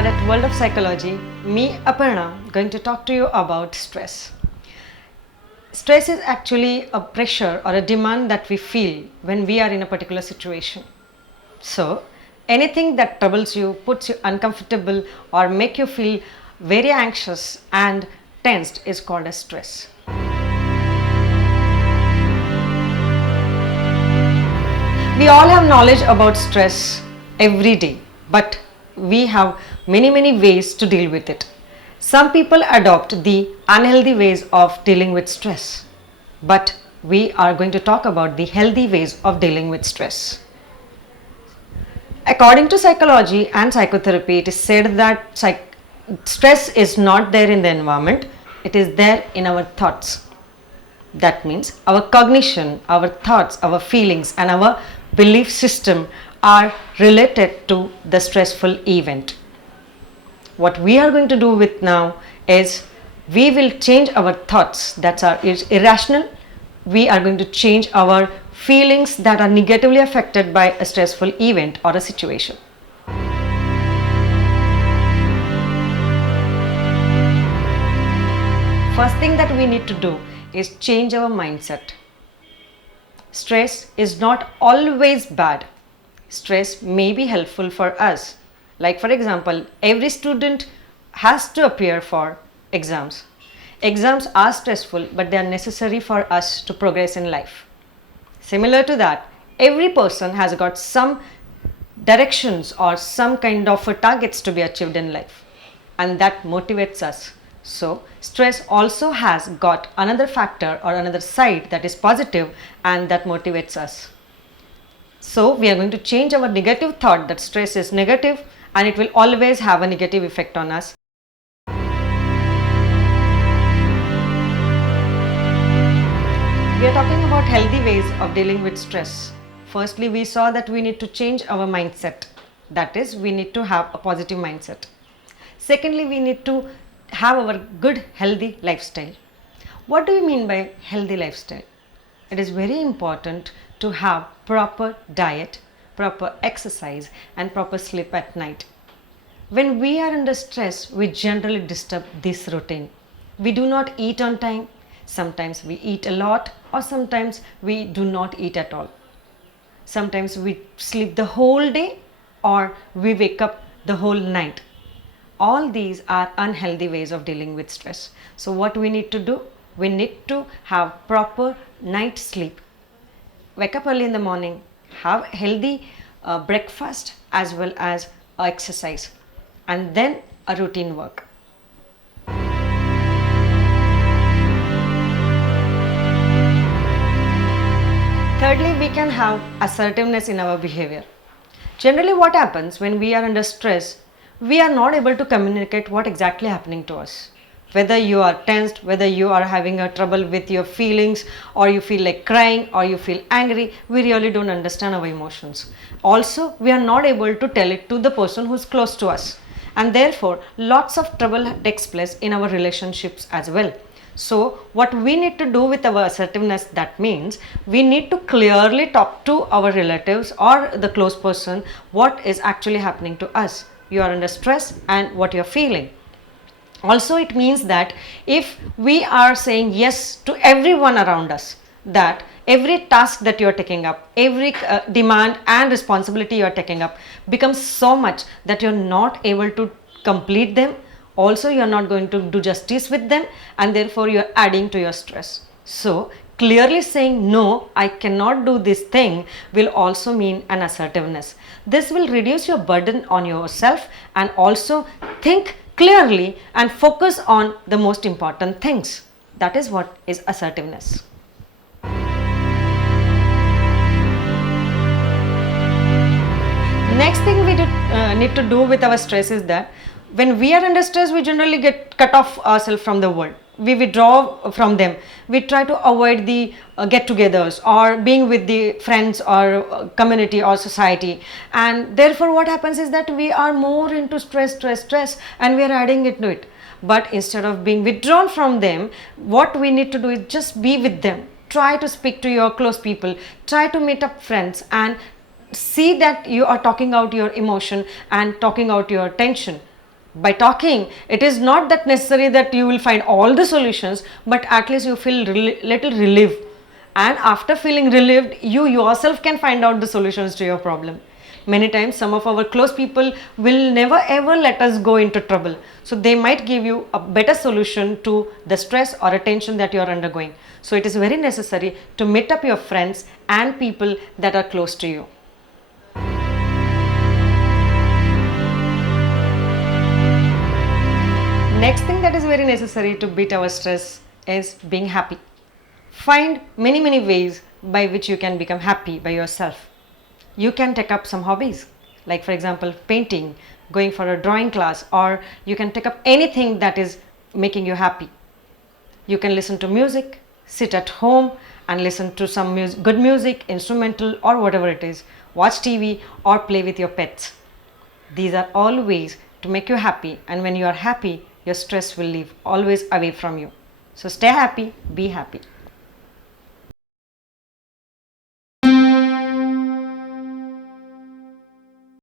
are at World of Psychology. Me, Aparna, going to talk to you about stress. Stress is actually a pressure or a demand that we feel when we are in a particular situation. So, anything that troubles you, puts you uncomfortable or make you feel very anxious and tensed is called as stress. We all have knowledge about stress every day, but we have many ways to deal with it. Some people adopt the unhealthy ways of dealing with stress, but we are going to talk about the healthy ways of dealing with stress. According to psychology and psychotherapy, it is said that stress is not there in the environment, it is there in our thoughts. That means our cognition, our thoughts, our feelings and our belief system are related to the stressful event. What we are going to do with now is we will change our thoughts that are irrational. We are going to change our feelings that are negatively affected by a stressful event or a situation. First thing that we need to do is change our mindset. Stress is not always bad. Stress may be helpful for us. Like for example, every student has to appear for exams. Exams are stressful, but they are necessary for us to progress in life. Similar to that, every person has got some directions or some kind of targets to be achieved in life, and that motivates us. So, stress also has got another factor or another side that is positive and that motivates us. So, we are going to change our negative thought that stress is negative and it will always have a negative effect on us. We are talking about healthy ways of dealing with stress. Firstly, we saw that we need to change our mindset. That is, we need to have a positive mindset. Secondly, we need to have our good healthy lifestyle. What do you mean by healthy lifestyle? It is very important to have proper diet, proper exercise and proper sleep at night. When we are under stress, we generally disturb this routine. We do not eat on time. Sometimes we eat a lot or sometimes we do not eat at all. Sometimes we sleep the whole day or we wake up the whole night. All these are unhealthy ways of dealing with stress. So what we need to do? We need to have proper night sleep. Wake up early in the morning, have healthy breakfast as well as exercise, and then a routine work. Thirdly, we can have assertiveness in our behavior. Generally, what happens when we are under stress, we are not able to communicate what exactly happening to us. Whether you are tensed, whether you are having a trouble with your feelings or you feel like crying or you feel angry, we really don't understand our emotions. Also, we are not able to tell it to the person who is close to us, and therefore lots of trouble takes place in our relationships as well. So what we need to do with our assertiveness, that means we need to clearly talk to our relatives or the close person what is actually happening to us. You are under stress and what you are feeling. Also, it means that if we are saying yes to everyone around us, that every task that you are taking up, every demand and responsibility you are taking up becomes so much that you are not able to complete them. Also, you are not going to do justice with them and therefore you are adding to your stress. So, clearly saying no, I cannot do this thing will also mean an assertiveness. This will reduce your burden on yourself and also think clearly and focus on the most important things. That is what is assertiveness. Next thing we need to do with our stress is that when we are under stress, we generally get cut off ourselves from the world. We withdraw from them. We try to avoid the get-togethers or being with the friends or community or society, and therefore what happens is that we are more into stress and we are adding it to it. But instead of being withdrawn from them, what we need to do is just be with them. Try to speak to your close people, try to meet up friends and see that you are talking out your emotion and talking out your tension. By talking, it is not that necessary that you will find all the solutions, but at least you feel little relief, and after feeling relieved, you yourself can find out the solutions to your problem. Many times some of our close people will never ever let us go into trouble, so they might give you a better solution to the stress or attention that you are undergoing. So it is very necessary to meet up your friends and people that are close to you. Next thing that is very necessary to beat our stress is being happy. Find many ways by which you can become happy by yourself. You can take up some hobbies, like for example painting, going for a drawing class, or you can take up anything that is making you happy. You can listen to music, sit at home and listen to some good music, instrumental or whatever it is. Watch TV or play with your pets. These are all ways to make you happy, and when you are happy, your stress will leave always away from you. So stay happy, be happy.